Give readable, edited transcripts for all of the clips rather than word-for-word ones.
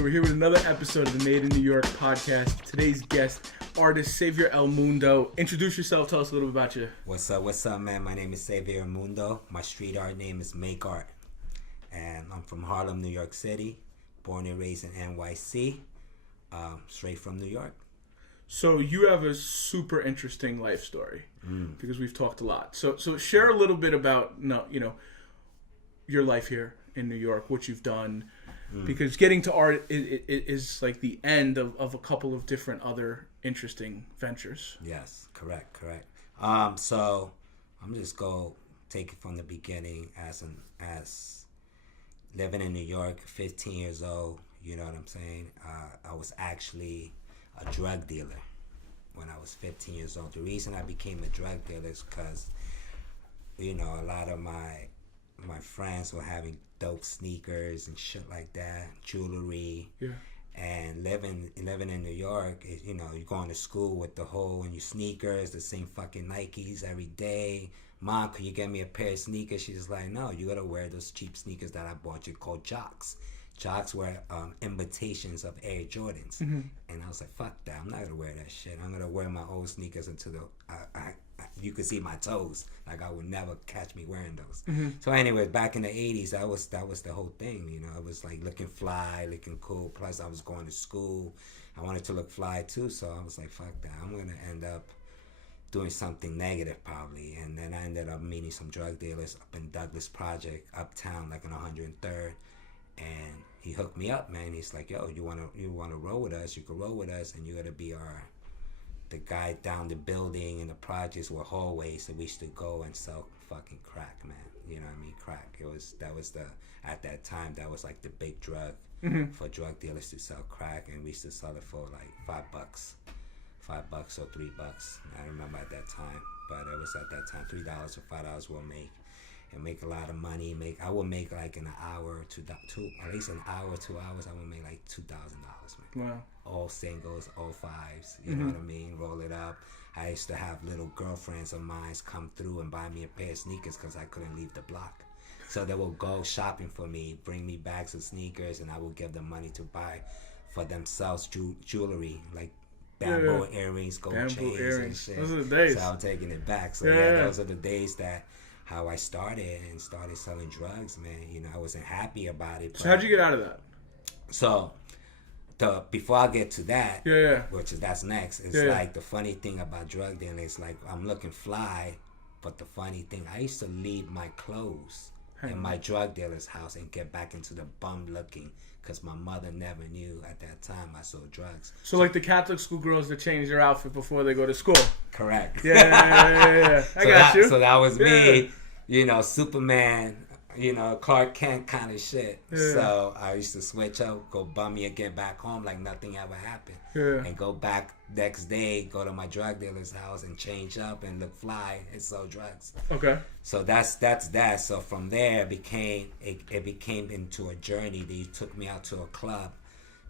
We're here with another episode of the Made in New York podcast. Today's guest, artist Savior Elmundo. Introduce yourself. Tell us a little bit about you. What's up, man? My name is Savior Elmundo. My street art name is Make Art. And I'm from Harlem, New York City. Born and raised in NYC. Straight from New York. So you have a super interesting life story because we've talked a lot. So share a little bit about your life here in New York, what you've done. Because getting to art is like the end of a couple of different other interesting ventures. Yes, correct. So I'm just go take it from the beginning as living in New York, 15 years old. You know what I'm saying? I was actually a drug dealer when I was 15 years old. The reason I became a drug dealer is because, a lot of my friends were having dope sneakers and shit like that, jewelry. Yeah. And living in New York, you're going to school with the whole and your sneakers, the same fucking Nikes every day. Mom, could you get me a pair of sneakers? She's like, no, you gotta wear those cheap sneakers that I bought you called Jocks. Jocks were imitations of Air Jordans. Mm-hmm. And I was like, fuck that, I'm not gonna wear that shit. I'm gonna wear my old sneakers until you could see my toes. Like, I would never catch me wearing those. Mm-hmm. So anyways, back in the 80s, that was the whole thing, It was like looking fly, looking cool. Plus I was going to school. I wanted to look fly too, so I was like, fuck that. I'm gonna end up doing something negative probably. And then I ended up meeting some drug dealers up in Douglas Project, uptown, like on 103rd. And he hooked me up, man. He's like, yo, you wanna roll with us? You can roll with us, and you gotta be the guy down the building, and the projects were hallways, so we used to go and sell fucking crack, man. You know what I mean? Crack. At that time, that was like the big drug for drug dealers to sell crack, and we used to sell it for like $5 or $3. I remember at that time, but it was at that time $3 or $5 we'll make a lot of money. I would make like in an hour, at least an hour, 2 hours. I would make like $2,000, man. Wow. All singles, all fives. You know what I mean? Roll it up. I used to have little girlfriends of mine come through and buy me a pair of sneakers because I couldn't leave the block. So they would go shopping for me, bring me bags of sneakers, and I would give them money to buy for themselves jewelry, like bamboo earrings, gold chains, and shit. Those are the days. So I'm taking it back. So those are the days how I started selling drugs, man. I wasn't happy about it. So how'd you get out of that? So before I get to that, that's next, it's like the funny thing about drug dealing is like I'm looking fly, but the funny thing, I used to leave my clothes in my drug dealer's house and get back into the bum looking, because my mother never knew at that time I sold drugs. So like the Catholic school girls that change their outfit before they go to school. Correct. Yeah. I got you. So that was me, Superman, Clark Kent kind of shit. Yeah. So I used to switch up, go bum me again back home like nothing ever happened. Yeah. And go back next day, go to my drug dealer's house and change up and look fly and sell drugs. Okay. So that's that. So from there it became into a journey. They took me out to a club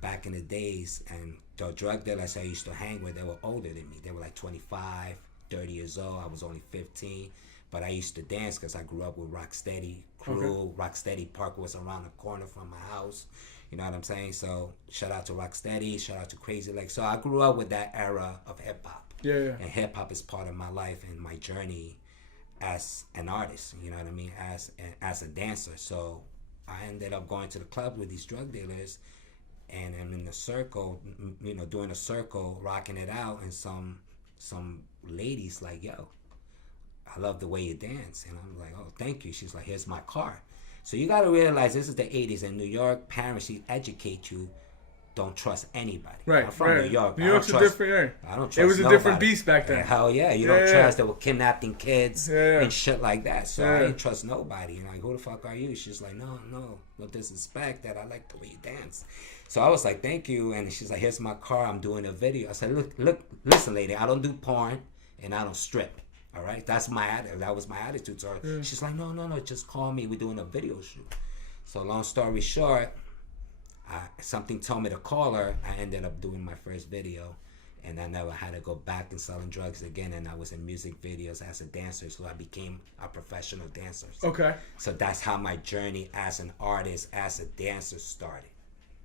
back in the days, and the drug dealers I used to hang with, they were older than me. They were like 25, 30 years old. I was only 15. But I used to dance because I grew up with Rocksteady crew. Okay. Rocksteady Park was around the corner from my house. You know what I'm saying? So shout out to Rocksteady, shout out to Crazy Legs. So I grew up with that era of hip hop. Yeah. And hip hop is part of my life and my journey as an artist. You know what I mean? As a dancer. So I ended up going to the club with these drug dealers, and I'm in the circle, doing a circle, rocking it out, and some ladies like, yo, I love the way you dance. And I'm like, oh, thank you. She's like, here's my card. So you got to realize this is the 80s in New York. Parents educate you, don't trust anybody. Right. I'm from New York. New York's a different area. I don't trust It was a different beast back then. Hell yeah. You don't trust. They were kidnapping kids and shit like that. So I didn't trust nobody. And like, who the fuck are you? She's like, no disrespect, that I like the way you dance. So I was like, thank you. And she's like, here's my car. I'm doing a video. I said, look, listen, lady, I don't do porn and I don't strip. All right, that's my attitude. That was my attitude to her. She's like, no, just call me. We're doing a video shoot. So long story short, something told me to call her. I ended up doing my first video, and I never had to go back and selling drugs again. And I was in music videos as a dancer, so I became a professional dancer. Okay. So that's how my journey as an artist, as a dancer started.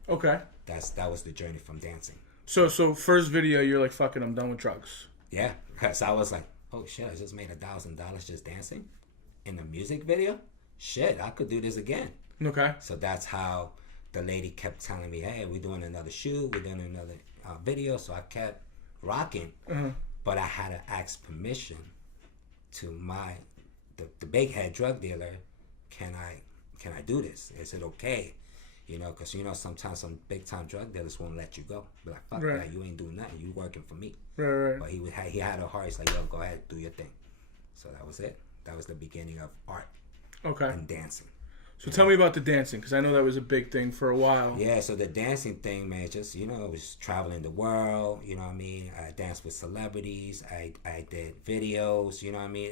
Okay. That was the journey from dancing. So first video, you're like, fuck it, I'm done with drugs. Yeah, because I was like, oh shit, I just made $1,000 just dancing in a music video. Shit, I could do this again. Okay. So that's how the lady kept telling me, hey, we're doing another shoot, we're doing another video. So I kept rocking, but I had to ask permission to the big head drug dealer. Can I do this? Is it okay? You know, because, you know, sometimes some big time drug dealers won't let you go. Be like, fuck that, you ain't doing nothing. You working for me. Right. But he had a heart. He's like, yo, go ahead, do your thing. So that was it. That was the beginning of art. Okay. And dancing. So tell me about the dancing, because I know that was a big thing for a while. Yeah, so the dancing thing, man, just, you know, I was traveling the world, you know what I mean? I danced with celebrities. I did videos, you know what I mean?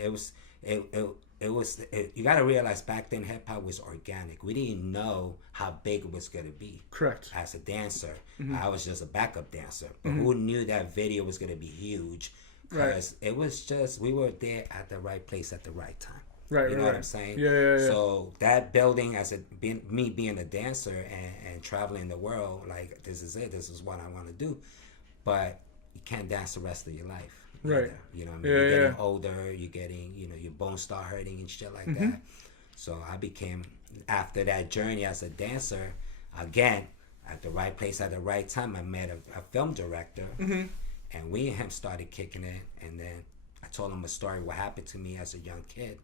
You got to realize back then hip-hop was organic. We didn't know how big it was going to be. Correct. As a dancer. I was just a backup dancer. But who knew that video was going to be huge? Because it was just, we were there at the right place at the right time. Right, you know what I'm saying? Yeah. So that building, me being a dancer and traveling the world, like, this is it. This is what I want to do. But you can't dance the rest of your life. Right. Either, you know what I mean? You're getting older. You're getting, you know, your bones start hurting and shit like that. So I became, after that journey as a dancer, again, at the right place at the right time, I met a film director. And we and him started kicking it. And then I told him a story, what happened to me as a young kid.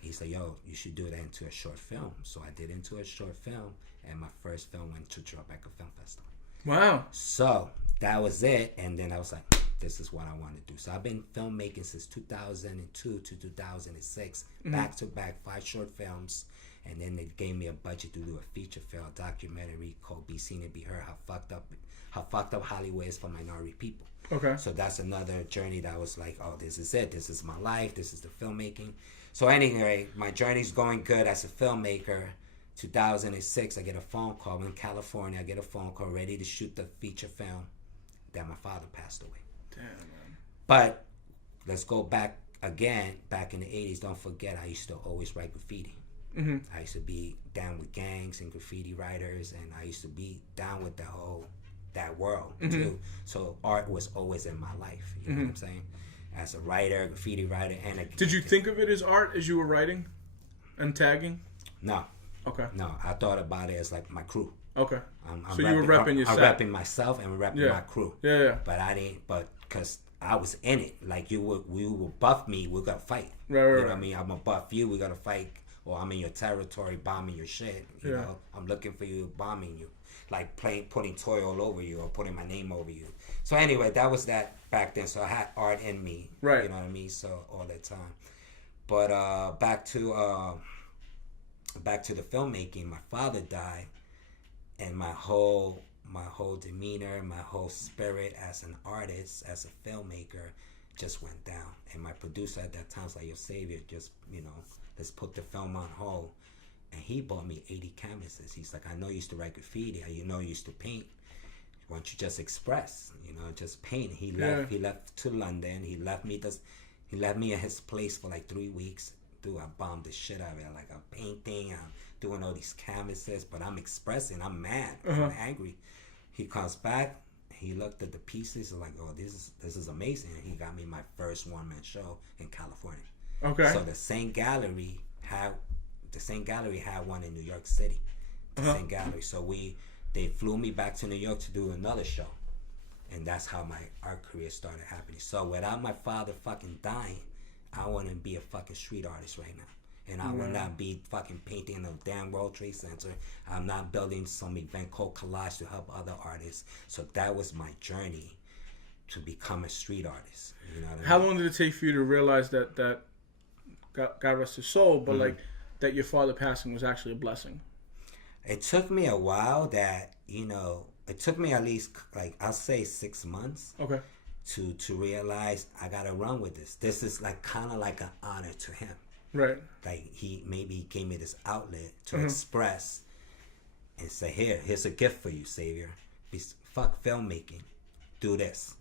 He said, yo, you should do that into a short film. So I did into a short film, and my first film went to Tribeca Film Festival. Wow. So that was it. And then I was like, this is what I want to do. So I've been filmmaking since 2002 to 2006, back to back, 5 short films. And then they gave me a budget to do a feature film documentary called Be Seen and Be Heard, how fucked up Hollywood is for minority people. Okay. So that's another journey that was like, oh, this is it. This is my life. This is the filmmaking. So anyway, my journey's going good as a filmmaker. 2006, I get a phone call. I'm in California. I get a phone call ready to shoot the feature film. Then my father passed away. Damn, man. But let's go back again. Back in the 80s, don't forget, I used to always write graffiti. I used to be down with gangs and graffiti writers, and I used to be down with that world too. So art was always in my life. You know what I'm saying? As a writer, graffiti writer, and did you think of it as art as you were writing and tagging? No. Okay. No, I thought about it as like my crew. Okay. So you were repping yourself. I'm repping myself and repping my crew. Yeah. But I didn't. But because I was in it, like we will buff me, we're gonna fight. Right. You know what I mean? I'm gonna buff you, we're gonna fight. Or I'm in your territory, bombing your shit. You know, I'm looking for you, bombing you, like putting toy all over you or putting my name over you. So anyway, that was that back then. So I had art in me. Right. You know what I mean? So all that time. But back to the filmmaking. My father died, and my whole demeanor, my whole spirit as an artist, as a filmmaker, just went down. And my producer at that time was like, yo, Savior, just, you know, let's put the film on hold. And he bought me 80 canvases. He's like, I know you used to write graffiti. You know you used to paint. Why don't you just express? You know, just paint. He left to London. He left me at his place for like 3 weeks. Dude, I bombed the shit out of it. Like, I'm painting, I'm doing all these canvases, but I'm expressing. I'm mad. I'm angry. He comes back. He looked at the pieces and like, oh, this is amazing. And he got me my first one-man show in California. Okay. So the same gallery had one in New York City. The same gallery. So they flew me back to New York to do another show. And that's how my art career started happening. So without my father fucking dying, I wouldn't be a fucking street artist right now. And I would not be fucking painting in a damn World Trade Center. I'm not building some event called Collage to help other artists. So that was my journey to become a street artist. You know what I mean? How long did it take for you to realize that God rest his soul, but like that your father passing was actually a blessing? It took me a while. That, you know, it took me at least, like, I'll say 6 months. Okay. To realize I gotta run with this. This is like kind of like an honor to him. Right. Like he gave me this outlet to express and say, here's a gift for you, Savior. Fuck filmmaking. Do this.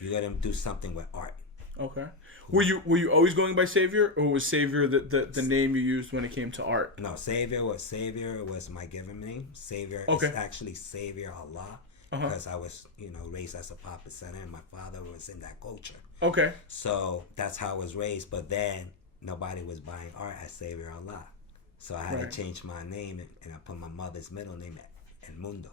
You gotta do something with art. Okay. Were you always going by Savior, or was Savior the name you used when it came to art? No, Savior was my given name. Savior is actually Savior Allah, because I was raised as a Papa Center, and my father was in that culture. Okay. So that's how I was raised. But then nobody was buying art as Savior Allah, so I had to change my name, and I put my mother's middle name Elmundo.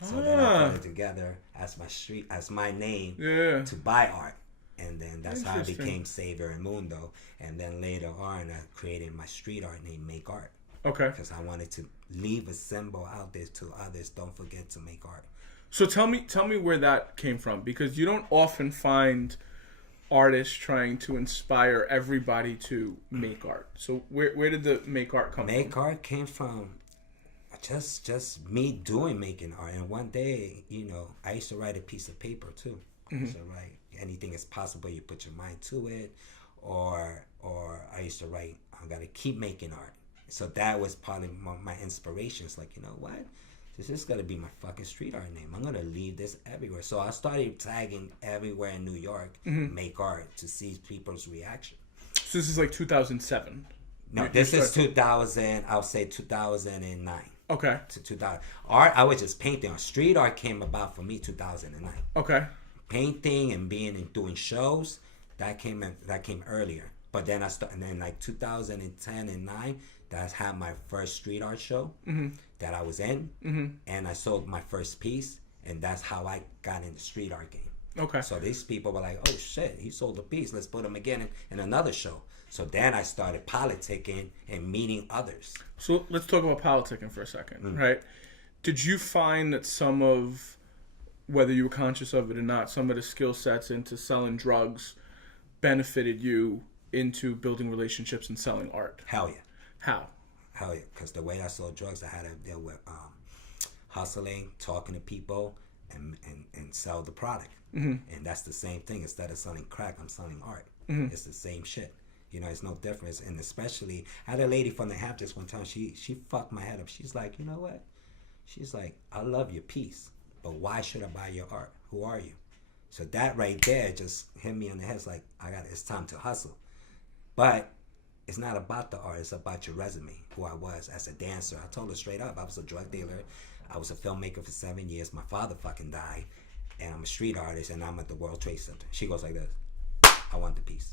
So then I put it together as my name to buy art. And then that's how I became Savior Elmundo. And then later on, I created my street art named Make Art. Okay. Because I wanted to leave a symbol out there to others. Don't forget to make art. So tell me where that came from, because you don't often find artists trying to inspire everybody to make art. So where did the Make Art come from? Make Art came from just me making art. And one day, I used to write a piece of paper too. So write anything is possible. You put your mind to it, or I used to write, I gotta keep making art. So that was probably my inspiration. It's like, you know what? This is gonna be my fucking street art name. I'm gonna leave this everywhere. So I started tagging everywhere in New York, Make Art, to see people's reaction. So this is like 2007. No, this is 2000. I'll say 2009. Okay. To 2000. Art, I was just painting. Street art came about for me 2009. Okay. Painting and doing shows, that came earlier. But then and then like 2010 and 9, that's had my first street art show that I was in, and I sold my first piece, and that's how I got in the street art game. Okay. So these people were like, "Oh shit, he sold a piece. Let's put him again in another show." So then I started politicking and meeting others. So let's talk about politicking for a second, right? Did you find that some of, whether you were conscious of it or not, some of the skill sets into selling drugs benefited you into building relationships and selling art? Hell yeah. How? Hell yeah. Because the way I sold drugs, I had to deal with hustling, talking to people, and sell the product. And that's the same thing. Instead of selling crack, I'm selling art. It's the same shit. It's no difference. And especially, I had a lady from the Hamptons one time. She fucked my head up. She's like, you know what? She's like, I love your piece, but why should I buy your art? Who are you? So that right there just hit me on the head. It's like, it's time to hustle. But it's not about the art. It's about your resume, who I was as a dancer. I told her straight up, I was a drug dealer. I was a filmmaker for 7 years. My father fucking died. And I'm a street artist, and I'm at the World Trade Center. She goes like this, I want the piece.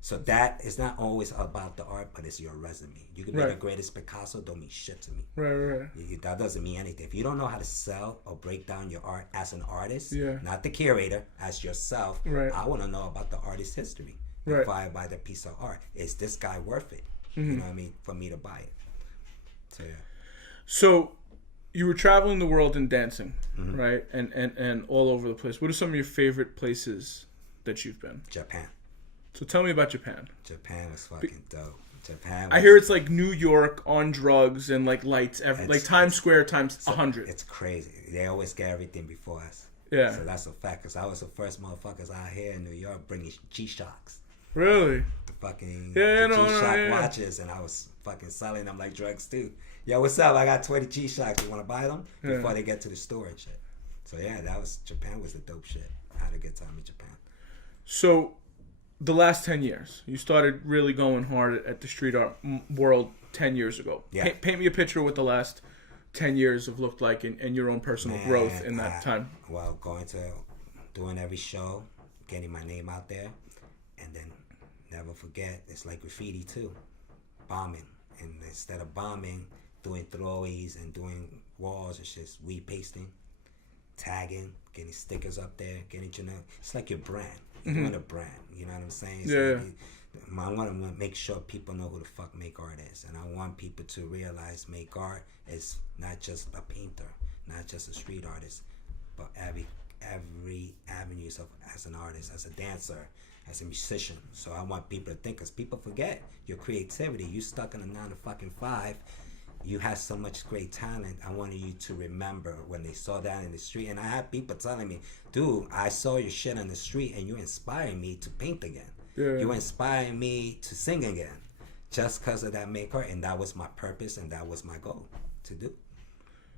So that is not always about the art, but it's your resume. You can be the greatest Picasso, don't mean shit to me. Right. That doesn't mean anything. If you don't know how to sell or break down your art as an artist, not the curator, as yourself, I want to know about the artist's history. If I buy the piece of art, is this guy worth it? You know what I mean? For me to buy it. So, yeah. So you were traveling the world and dancing, right? And all over the place. What are some of your favorite places that you've been? Japan. So tell me about Japan. Japan was fucking dope. I hear it's like New York on drugs and like lights, like Times Square times 100. It's crazy. They always get everything before us. Yeah. So that's a fact. Because I was the first motherfuckers out here in New York bringing G-Shocks. Really? The fucking G-Shock watches, and I was fucking selling them like drugs too. Yo, what's up? I got 20 G-Shocks. You want to buy them? Before they get to the store and shit. So yeah, Japan was the dope shit. I had a good time in Japan. So the last 10 years, you started really going hard at the street art world 10 years ago. Yeah. Paint me a picture of what the last 10 years have looked like and your own personal growth in that time. Well, doing every show, getting my name out there, and then never forget, it's like graffiti too. Bombing. And instead of bombing, doing throwies and doing walls, it's just weed pasting, tagging, getting stickers up there, it's like your brand. You're doing a brand, you know what I'm saying? I want to make sure people know who the fuck Make Art is, and I want people to realize Make Art is not just a painter, not just a street artist, but every avenues as an artist, as a dancer, as a musician. So I want people to think, because people forget your creativity. You stuck in a 9 to 5. You had so much great talent. I wanted you to remember when they saw that in the street. And I had people telling me, dude, I saw your shit on the street and you're inspiring me to paint again. You're inspiring me to sing again. Just because of that Make Art. And that was my purpose, and that was my goal to do.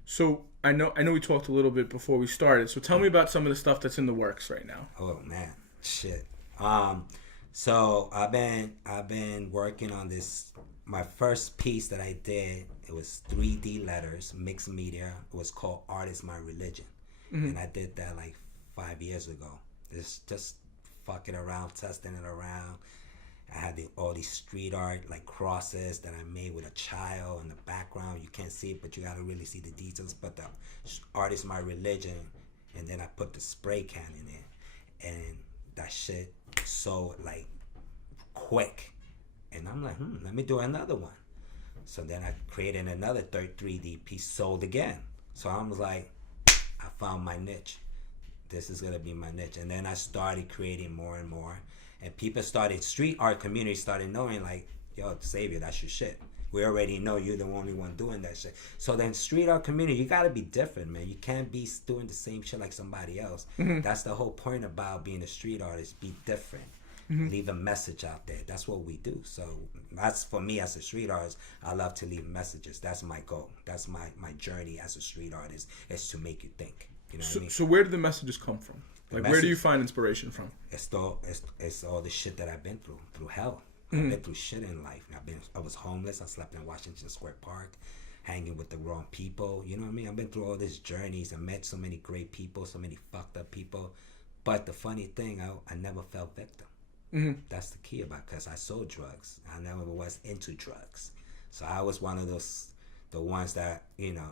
So I know we talked a little bit before we started. So tell me about some of the stuff that's in the works right now. Oh, man. Shit. So I've been working on this. My first piece that I did, it was 3D letters, mixed media. It was called Art is My Religion. And I did that like 5 years ago. Just fucking around, testing it around. I had all these street art, like crosses that I made with a child in the background. You can't see it, but you gotta really see the details. But the Art is My Religion. And then I put the spray can in it. And that shit sold like quick. And I'm like, let me do another one. So then I created another 3D piece, sold again. So I was like, I found my niche. This is gonna be my niche. And then I started creating more and more. And people started, street art community started knowing like, yo, Savior, that's your shit. We already know you're the only one doing that shit. So then street art community, you gotta be different, man. You can't be doing the same shit like somebody else. That's the whole point about being a street artist. Be different. Leave a message out there. That's what we do. So that's for me as a street artist. I love to leave messages. That's my goal. That's my journey as a street artist, is to make you think. You know what I mean? So where do the messages come from? Like, where do you find inspiration from? It's all the shit that I've been through hell. I've been through shit in life. I was homeless. I slept in Washington Square Park, hanging with the wrong people. You know what I mean? I've been through all these journeys. I met so many great people, so many fucked up people. But the funny thing, I never felt victim. That's the key about it, because I sold drugs. I never was into drugs. So I was one of the ones that, you know,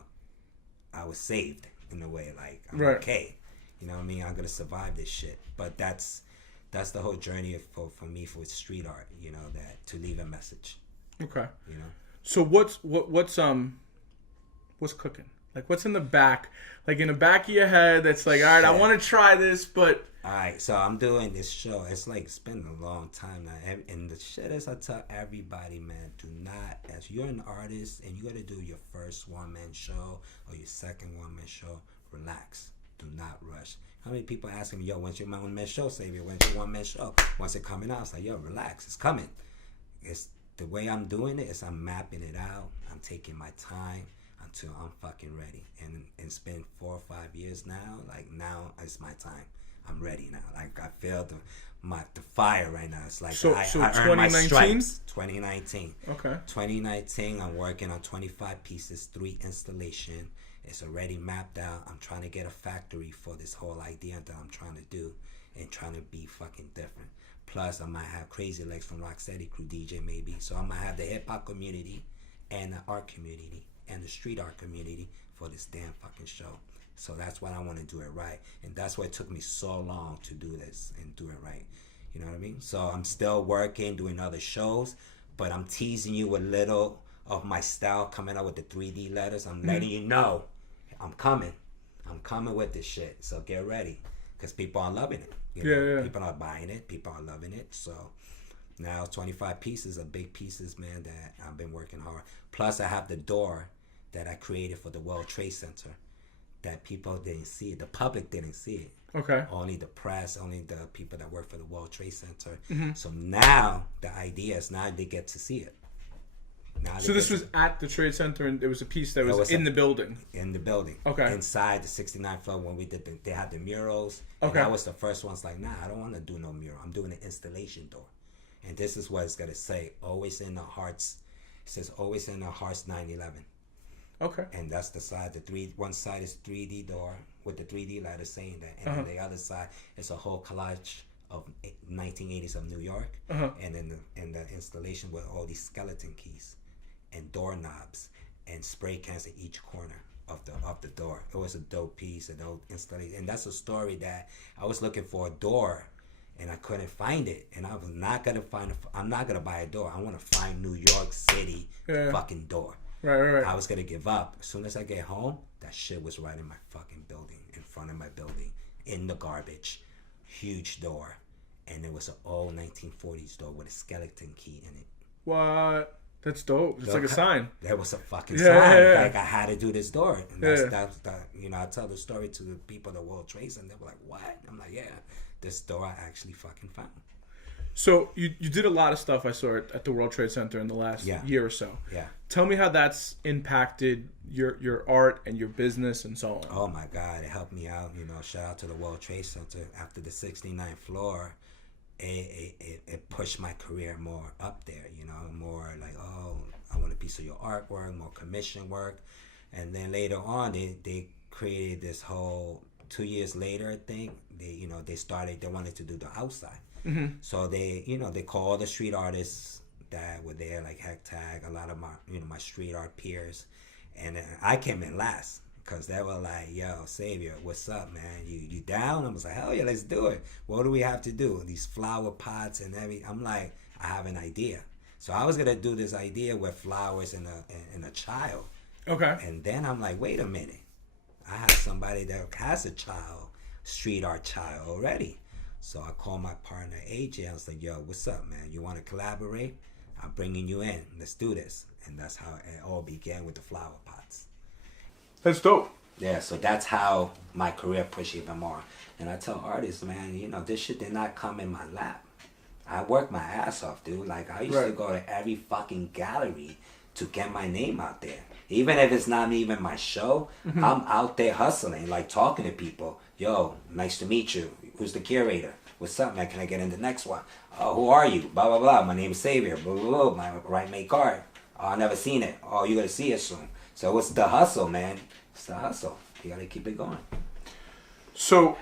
I was saved in a way. Like, I'm okay. You know what I mean? I'm going to survive this shit. But that's the whole journey for me for street art, you know, that to leave a message. Okay. You know? So what's cooking? Like, what's in the back? Like, in the back of your head that's like, all right, I want to try this, but... All right, so I'm doing this show. It's been a long time now. And the shit is, I tell everybody, man, do not, as you're an artist and you got to do your first one-man show or your second one-man show, relax. Do not rush. How many people asking me, yo, when's your one-man show, Savior? When's your one-man show? When's it coming out? It's like, yo, relax. It's coming. It's the way I'm doing it is I'm mapping it out. I'm taking my time until I'm fucking ready. And it's been 4 or 5 years now. Like, now is my time. I'm ready now. Like, I feel the fire right now. It's like I earned my stripes. 2019. Okay. 2019, I'm working on 25 pieces, 3 installation. It's already mapped out. I'm trying to get a factory for this whole idea that I'm trying to do and trying to be fucking different. Plus, I might have Crazy Legs from Rocksteady Crew DJ maybe. So I might have the hip-hop community and the art community and the street art community for this damn fucking show. So that's why I want to do it right. And that's why it took me so long to do this and do it right. You know what I mean? So I'm still working, doing other shows, but I'm teasing you with little of my style coming out with the 3D letters. I'm letting you know I'm coming. I'm coming with this shit. So get ready, because people are loving it. You know? People are buying it. People are loving it. So now 25 pieces are big pieces, man, that I've been working hard. Plus I have the door that I created for the World Trade Center that people didn't see it. The public didn't see it. Okay. Only the press, only the people that work for the World Trade Center. So now the idea is now they get to see it. So this was at the Trade Center, and there was a piece that was in the building. In the building. Okay. Inside the 69th floor, when we did they had the murals. Okay. And I was the first one's like, nah, I don't want to do no mural. I'm doing an installation door. And this is what it's going to say. Always in the hearts. It says, always in the hearts 9/11. Okay. And that's the side. One side is 3D door with the 3D letter saying that. And then the other side is a whole collage of 1980s of New York. And then the installation with all these skeleton keys and doorknobs and spray cans in each corner of the door. It was a dope piece, a dope installation. And that's a story that I was looking for a door and I couldn't find it. And I was not going to I'm not going to buy a door. I want to find New York City fucking door. Right. I was going to give up. As soon as I get home, that shit was right in my fucking building, in front of my building, in the garbage. Huge door. And it was an old 1940s door with a skeleton key in it. What? That's dope. It's like a sign. That was a fucking sign. Yeah. Like, I had to do this door. And that's you know, I tell the story to the people at the World Trade Center, and they were like, what? I'm like, yeah, this door I actually fucking found. So you did a lot of stuff I saw at the World Trade Center in the last year or so. Yeah. Tell me how that's impacted your art and your business and so on. Oh my God, it helped me out. You know, shout out to the World Trade Center. After the 69th floor, it pushed my career more up there, you know, more like, oh, I want a piece of your artwork, more commission work. And then later on, they created this whole, 2 years later, I think, they wanted to do the outside. Mm-hmm. So they call all the street artists that were there, like Heck Tag, a lot of my street art peers. And I came in last. Because they were like, yo, Savior, what's up, man? You down? I was like, hell yeah, let's do it. What do we have to do? These flower pots and everything. I'm like, I have an idea. So I was going to do this idea with flowers and a child. Okay. And then I'm like, wait a minute. I have somebody that has a child, street art child already. So I called my partner, AJ. I was like, yo, what's up, man? You want to collaborate? I'm bringing you in. Let's do this. And that's how it all began with the flower pots. That's dope. Yeah, so that's how my career pushed even more. And I tell artists, man, you know, this shit did not come in my lap. I worked my ass off, dude. Like, I used to go to every fucking gallery to get my name out there. Even if it's not even my show, I'm out there hustling, like talking to people. Yo, nice to meet you. Who's the curator? What's up, man? Can I get in the next one? Who are you? Blah, blah, blah. My name is Savior. Blah, blah, blah. My right made card. I never seen it. Oh, you're going to see it soon. So it's the hustle, man. It's the hustle. You got to keep it going. So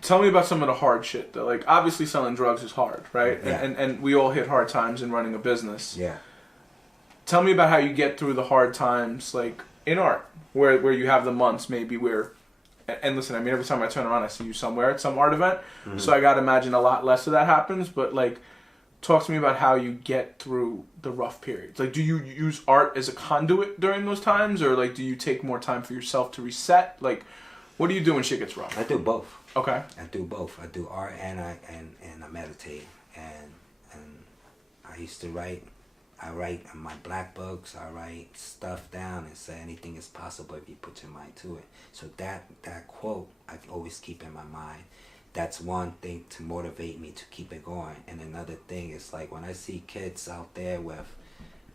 tell me about some of the hard shit. Like, obviously selling drugs is hard, right? Yeah. And we all hit hard times in running a business. Yeah. Tell me about how you get through the hard times, like, in art, where you have the months maybe where... And listen, I mean, every time I turn around, I see you somewhere at some art event. Mm-hmm. So I got to imagine a lot less of that happens. But, like, talk to me about how you get through the rough periods. Like, do you use art as a conduit during those times? Or, like, do you take more time for yourself to reset? Like, what do you do when shit gets rough? I do both. Okay. I do both. I do art and I meditate. And I used to write. I write in my black books. I write stuff down and say anything is possible if you put your mind to it. So that quote I always keep in my mind. That's one thing to motivate me to keep it going. And another thing is, like, when I see kids out there with,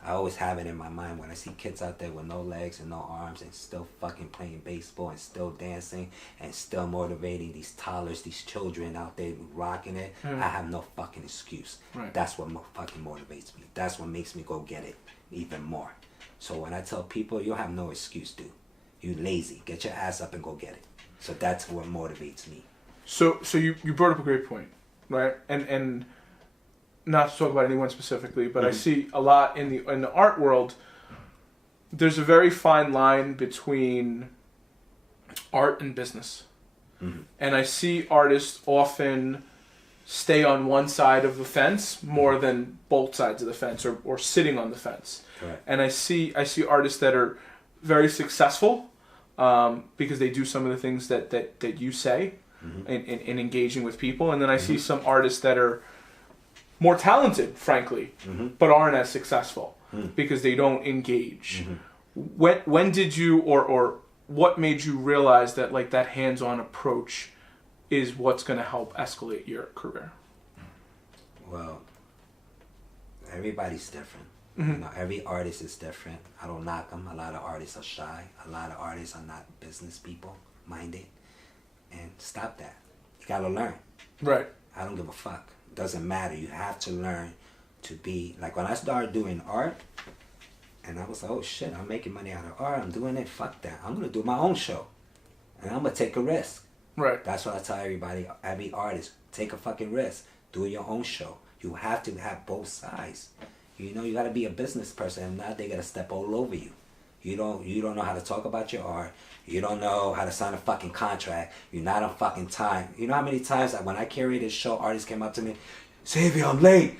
I always have it in my mind, when I see kids out there with no legs and no arms and still fucking playing baseball and still dancing and still motivating these toddlers, these children out there rocking it, I have no fucking excuse. Right. That's what fucking motivates me. That's what makes me go get it even more. So when I tell people, you have no excuse, dude. You lazy. Get your ass up and go get it. So that's what motivates me. So you brought up a great point, right? And not to talk about anyone specifically, but I see a lot in the art world. There's a very fine line between art and business, and I see artists often stay on one side of the fence more than both sides of the fence, or sitting on the fence. Correct. And I see artists that are very successful because they do some of the things that you say. In engaging with people, and then I see some artists that are more talented, frankly, but aren't as successful because they don't engage. When did you, or what made you realize that, like, that hands-on approach is what's going to help escalate your career? Well, everybody's different. You know, every artist is different. I don't knock them. A lot of artists are shy. A lot of artists are not business people minded. And stop that. You gotta learn. Right. I don't give a fuck. It doesn't matter. You have to learn to be, like, when I started doing art, and I was like, oh shit, I'm making money out of art. I'm doing it. Fuck that. I'm gonna do my own show, and I'm gonna take a risk. Right. That's what I tell everybody. Every artist, take a fucking risk. Do your own show. You have to have both sides. You know, you gotta be a business person, and now they gotta step all over you. You don't know how to talk about your art. You don't know how to sign a fucking contract. You're not on fucking time. You know how many times when I curated this show, artists came up to me, Savior, I'm late.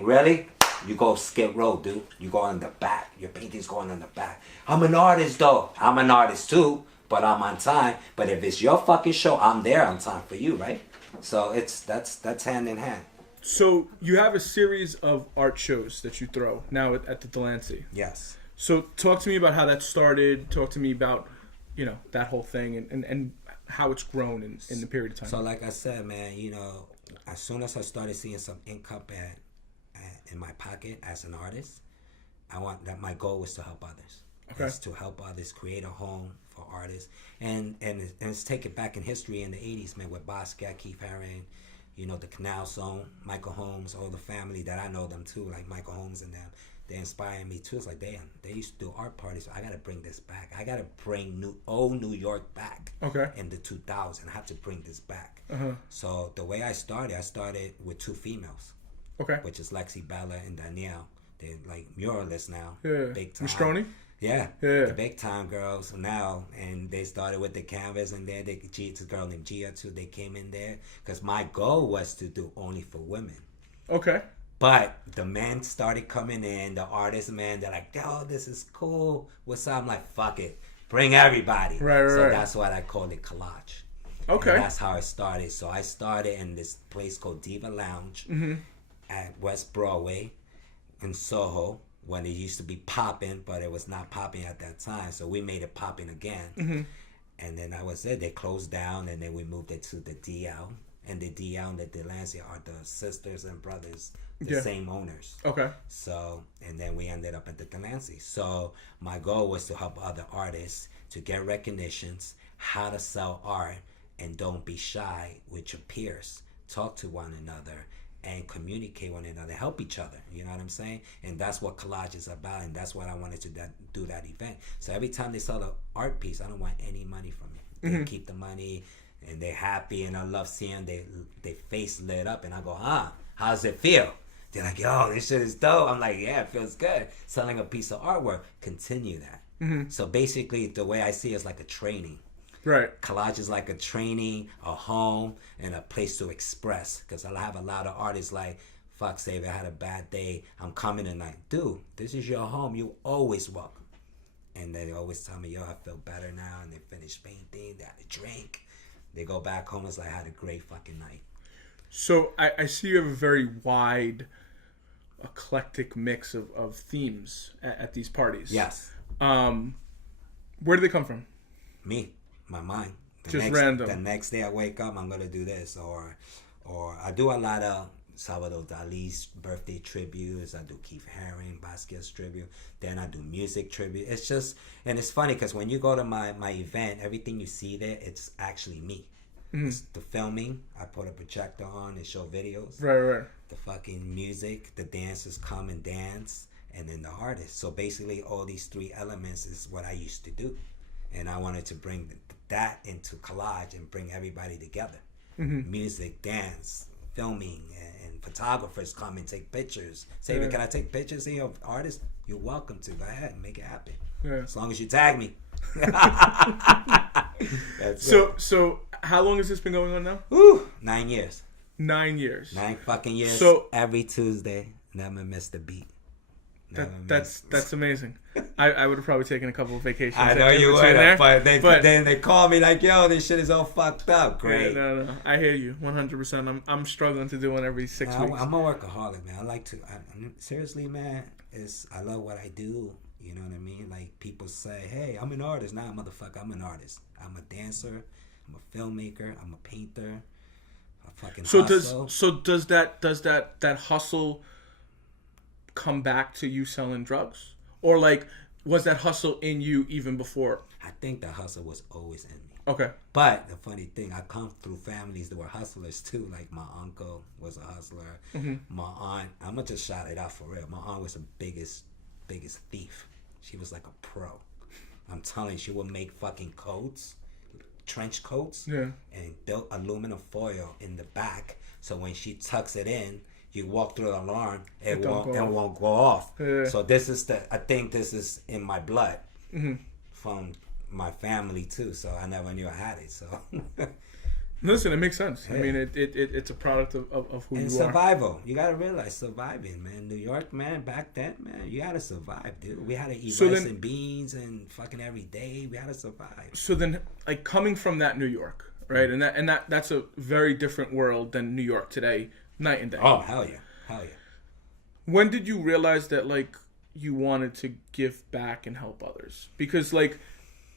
Really? You go skip road, dude. You go in the back. Your painting's going in the back. I'm an artist, though. I'm an artist, too, but I'm on time. But if it's your fucking show, I'm there on time for you, right? So that's hand in hand. So you have a series of art shows that you throw now at the Delancey. Yes. So talk to me about how that started. Talk to me about, you know, that whole thing and how it's grown in the period of time. So like I said, man, you know, as soon as I started seeing some income in my pocket as an artist, my goal was to help others. Okay. It's to help others create a home for artists. And let's take it back in history in the 80s, man, with Basquiat, Keith Haring, you know, the Canal Zone, Michael Holmes, all the family that I know them too, like Michael Holmes and them. They inspire me too. It's like, damn, they used to do art parties. So I gotta bring this back. I gotta bring old New York back. Okay. In the 2000s, I have to bring this back. Uh-huh. So the way I started with 2 females. Okay. Which is Lexi Bella and Danielle. They're like muralists now. Yeah. Big time. Mistroni? Yeah. Yeah. The big time girls now. And they started with the canvas, and then it's a girl named Gia too. They came in there because my goal was to do only for women. Okay. But the men started coming in, the artists, man, they're like, yo, this is cool. What's up? I'm like, fuck it. Bring everybody. Right. So that's what I call it, Collage. Okay. And that's how it started. So I started in this place called Diva Lounge at West Broadway in Soho, when it used to be popping, but it was not popping at that time. So we made it popping again. And then I was there. They closed down, and then we moved it to the DL. And the DL and the Delancey are the sisters and brothers, the same owners. Okay. So, and then we ended up at the Delancey. So my goal was to help other artists to get recognitions, how to sell art, and don't be shy with your peers. Talk to one another and communicate one another, help each other. You know what I'm saying? And that's what Collage is about, and that's what I wanted to do that event. So every time they sell an art piece, I don't want any money from it. They keep the money, and they're happy, and I love seeing they face lit up, and I go, how does it feel? They're like, yo, this shit is dope. I'm like, yeah, it feels good. Selling a piece of artwork, continue that. So basically, the way I see it is like a training. Right. Collage is like a training, a home, and a place to express. Because I have a lot of artists like, fuck, Savior, I had a bad day. I'm coming tonight. Dude, this is your home. You always welcome. And they always tell me, yo, I feel better now. And they finish painting. They had a drink. They go back home. It's like, I had a great fucking night. So I see you have a very wide, eclectic mix of themes at these parties. Yes. Where do they come from? Me. My mind. Random. The next day I wake up, I'm gonna do this, or I do a lot of Salvador Dali's birthday tributes. I do Keith Haring, Basquiat's tribute. Then I do music tribute. It's just, and it's funny because when you go to my event, everything you see there, it's actually me. It's the filming. I put a projector on and show videos. Right. The fucking music, the dancers come and dance, and then the artists. So basically, all these 3 elements is what I used to do. And I wanted to bring that into Collage and bring everybody together. Music, dance, filming, and photographers come and take pictures. Say, can I take pictures of your artist? You're welcome to. Go ahead and make it happen. Yeah. As long as you tag me. So how long has this been going on now? 9 years. 9 years. 9 fucking years. So every Tuesday, never missed a beat. That's amazing. I would have probably taken a couple of vacations. I know you would, but then they call me like, yo, this shit is all fucked up. Great. Yeah, no. I hear you 100%. I'm struggling to do one every 6 weeks. I'm a workaholic, man. I like to. Seriously, man. I love what I do. You know what I mean? Like, people say, hey, I'm an artist. Nah, motherfucker, I'm an artist. I'm a dancer. I'm a filmmaker. I'm a painter. I fucking hustle. Does that hustle come back to you selling drugs? Or like, was that hustle in you even before? I think the hustle was always in me. Okay. But the funny thing, I come through families that were hustlers too. Like, my uncle was a hustler. My aunt, I'm gonna just shout it out for real. My aunt was the biggest thief. She was like a pro. I'm telling you, she would make fucking coats, trench coats, and built aluminum foil in the back. So when she tucks it in, you walk through the alarm, it won't go off. Yeah. So I think this is in my blood from my family too. So I never knew I had it. So listen, it makes sense. Yeah. I mean, it's a product of who you are. And survival. You gotta realize surviving, man. New York, man. Back then, man, you gotta survive, dude. We had to eat rice and beans and fucking every day. We had to survive. So then, like, coming from that New York, right? And that's a very different world than New York today. Night and day. Oh, hell yeah. When did you realize that, like, you wanted to give back and help others? Because, like,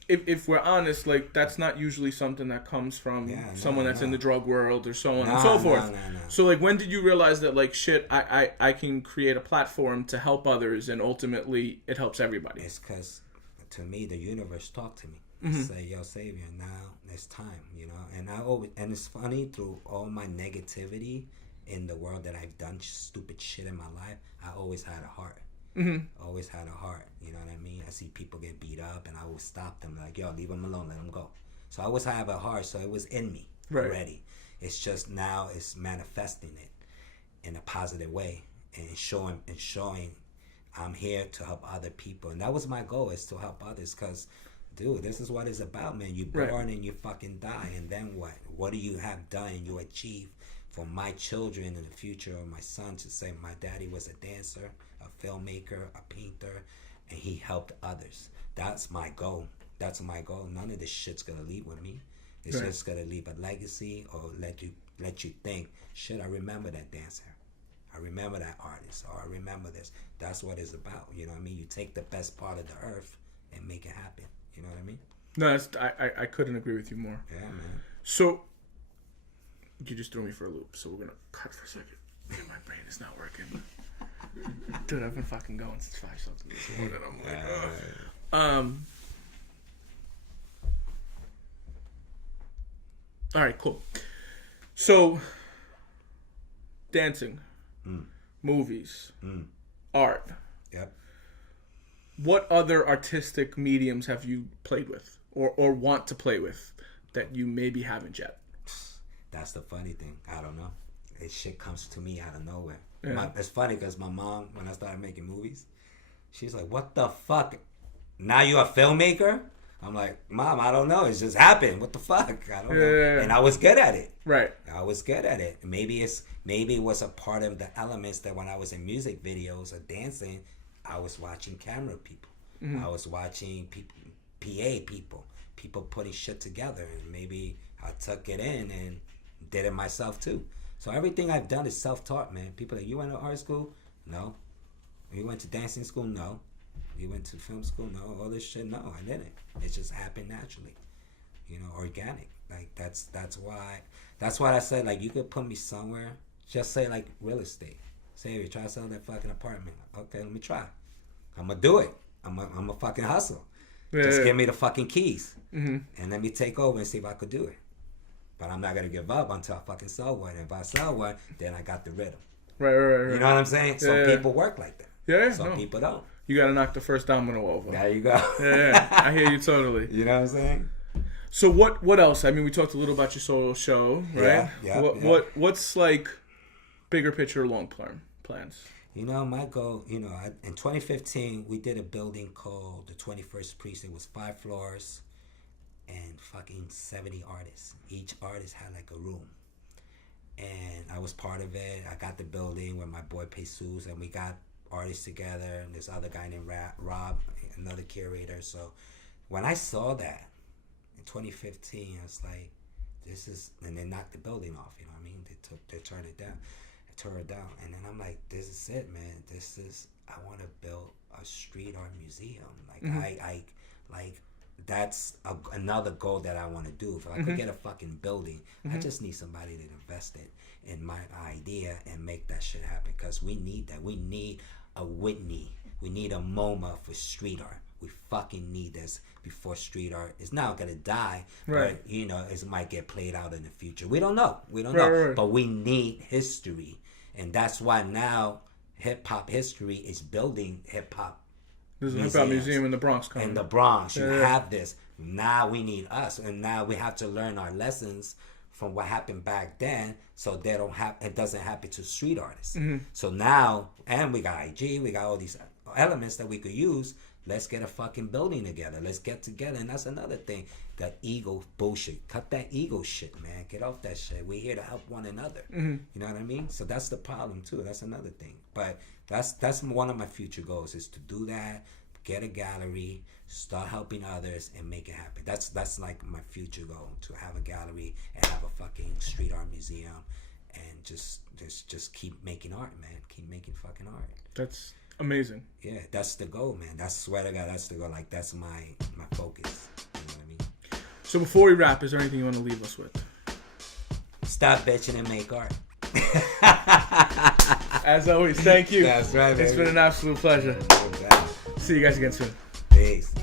if we're honest, like, that's not usually something that comes from someone that's in the drug world or so on and so forth. No. So, like, when did you realize that, like, shit, I can create a platform to help others and ultimately it helps everybody? It's because to me, the universe talked to me. Mm-hmm. Say, yo, Savior, now it's time, you know. And I always, and it's funny, through all my negativity in the world that I've done stupid shit in my life, I always had a heart. Mm-hmm. Always had a heart, you know what I mean? I see people get beat up, and I would stop them, like, yo, leave them alone, let them go. So I always have a heart, so it was in me already. It's just now it's manifesting it in a positive way and showing I'm here to help other people. And that was my goal, is to help others, because, dude, this is what it's about, man. You're born and you fucking die, and then what? What do you have done and you achieve for my children in the future, or my son, to say my daddy was a dancer, a filmmaker, a painter, and he helped others? That's my goal. That's my goal. None of this shit's gonna leave with me. It's just gonna leave a legacy, or let you think, shit, I remember that dancer. I remember that artist, or I remember this. That's what it's about. You know what I mean? You take the best part of the earth and make it happen. You know what I mean? No, I couldn't agree with you more. Yeah, man. So, you just threw me for a loop, so we're going to cut for a second. My brain is not working. Dude, I've been fucking going since 5-something this morning. I'm like, all right, cool. So, dancing, movies, art. Yep. What other artistic mediums have you played with, or want to play with, that you maybe haven't yet? That's the funny thing. I don't know. This shit comes to me out of nowhere. Yeah. It's funny because my mom, when I started making movies, she's like, what the fuck? Now you a filmmaker? I'm like, Mom, I don't know. It's just happened. What the fuck? I don't know. Yeah. And I was good at it. Right. I was good at it. Maybe it was a part of the elements that when I was in music videos or dancing, I was watching camera people. Mm-hmm. I was watching people putting shit together. And maybe I took it in and did it myself too. So everything I've done is self-taught, man. People are like, you went to art school? No. You went to dancing school? No. You went to film school? No. All this shit? No, I didn't. It just happened naturally. You know, organic. Like, that's why I said, like, you could put me somewhere. Just say, like, real estate. Say, if you try to sell that fucking apartment. Okay, let me try. I'm going to do it. I'm a fucking hustle. Just give me the fucking keys. Mm-hmm. And let me take over and see if I could do it. But I'm not going to give up until I fucking sell one. If I sell one, then I got the rhythm. Right. You know what I'm saying? Some people work like that. Yeah. Some people don't. You got to knock the first domino over. There you go. Yeah. I hear you totally. You know what I'm saying? So what else? I mean, we talked a little about your solo show, right? Yeah. What's like bigger picture, long term plans? You know, my goal, in 2015, we did a building called the 21st Precinct. It was 5 floors and fucking 70 artists. Each artist had like a room. And I was part of it. I got the building with my boy Jesus, and we got artists together, and this other guy named Rob, another curator. So when I saw that in 2015, I was like, this is, and they knocked the building off, you know what I mean? They tore it down. And then I'm like, this is it, man. I want to build a street art museum. Like, mm-hmm. That's another goal that I want to do. If I could get a fucking building, I just need somebody to invest in my idea and make that shit happen. Because we need that. We need a Whitney. We need a MoMA for street art. We fucking need this before street art is now going to die. Right. But, it might get played out in the future. We don't know. Right. But we need history. And that's why now hip-hop history is building hip-hop. There's a hip-hop museum in the Bronx coming. In the Bronx. You have this. Now we need us. And now we have to learn our lessons from what happened back then, so it doesn't happen to street artists. Mm-hmm. So now, and we got IG, we got all these elements that we could use. Let's get a fucking building together. Let's get together. And that's another thing. That ego bullshit. Cut that ego shit, man. Get off that shit. We're here to help one another. Mm-hmm. You know what I mean? So that's the problem too. That's another thing. But that's one of my future goals, is to do that, get a gallery, start helping others, and make it happen. That's like my future goal, to have a gallery and have a fucking street art museum, and just keep making art, man. Keep making fucking art. That's amazing. Yeah, that's the goal, man. That's, swear to God, that's the goal. Like, that's my focus. You know what I mean? So before we wrap, is there anything you want to leave us with? Stop bitching and make art. As always, thank you. That's right, baby. It's been an absolute pleasure. Exactly. See you guys again soon. Peace.